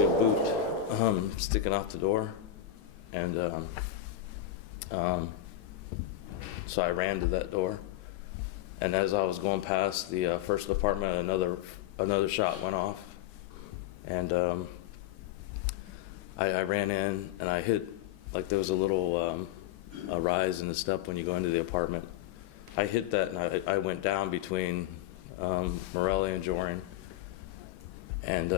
see a boot sticking out the door, and so I ran to that door. And as I was going past the first apartment, another shot went off, and I ran in and I hit, like there was a little a rise in the step when you go into the apartment. I hit that and I went down between Morelli and Joering, and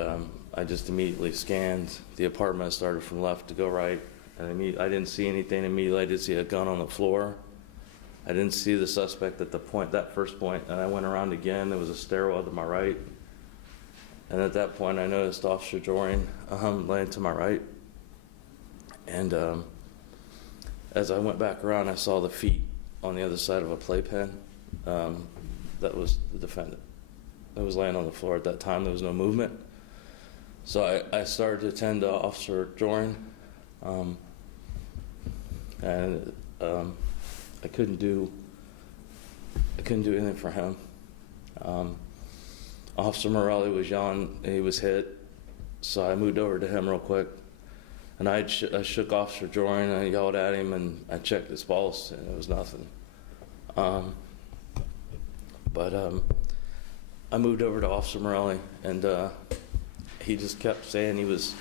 I just immediately scanned the apartment. I started from left to go right, and I didn't see anything immediately. I did see a gun on the floor. I didn't see the suspect at the point, that first point, and I went around again. There was a stairwell to my right, and at that point I noticed Officer Joering laying to my right, and as I went back around, I saw the feet on the other side of a playpen. That was the defendant. It was laying on the floor at that time. There was no movement. So I started to attend to Officer Joering, and I couldn't do anything for him. Officer Morelli was yelling, he was hit, so I moved over to him real quick, and I shook Officer Joering, and I yelled at him, and I checked his pulse, and it was nothing. But I moved over to Officer Morelli, and he just kept saying he was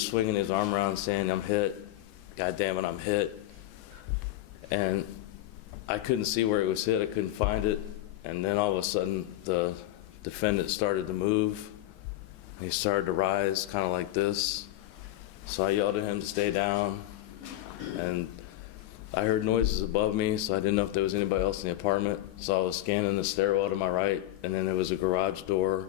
swinging his arm around saying, "I'm hit, God damn it, I'm hit." And I couldn't see where he was hit, I couldn't find it, and then all of a sudden the defendant started to move. He started to rise, kind of like this. So I yelled at him to stay down, and I heard noises above me, so I didn't know if there was anybody else in the apartment. So I was scanning the stairwell to my right, and then there was a garage door,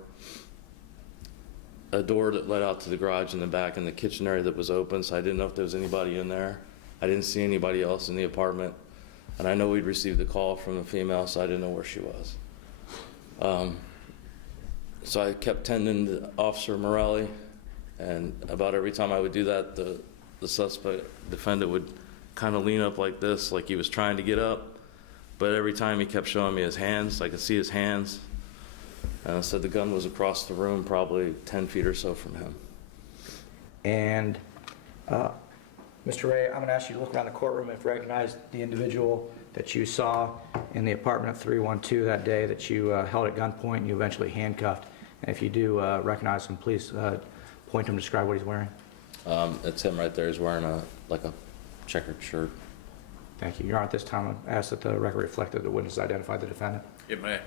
a door that led out to the garage in the back, and the kitchen area that was open, so I didn't know if there was anybody in there. I didn't see anybody else in the apartment, and I know we'd received a call from a female, so I didn't know where she was. So I kept tending to Officer Morelli, and about every time I would do that, the suspect defendant would kind of lean up like this, like he was trying to get up, but every time he kept showing me his hands. I could see his hands, and I said the gun was across the room, probably 10 feet or so from him. And Mr. Ray, I'm going to ask you to look around the courtroom and recognize the individual that you saw in the apartment at 312 that day that you held at gunpoint and you eventually handcuffed. And if you do recognize him, please point him to describe what he's wearing. It's him right there. He's wearing a checkered shirt. Thank you. Your Honor, at this time, I ask that the record reflect that the witness identified the defendant. It may.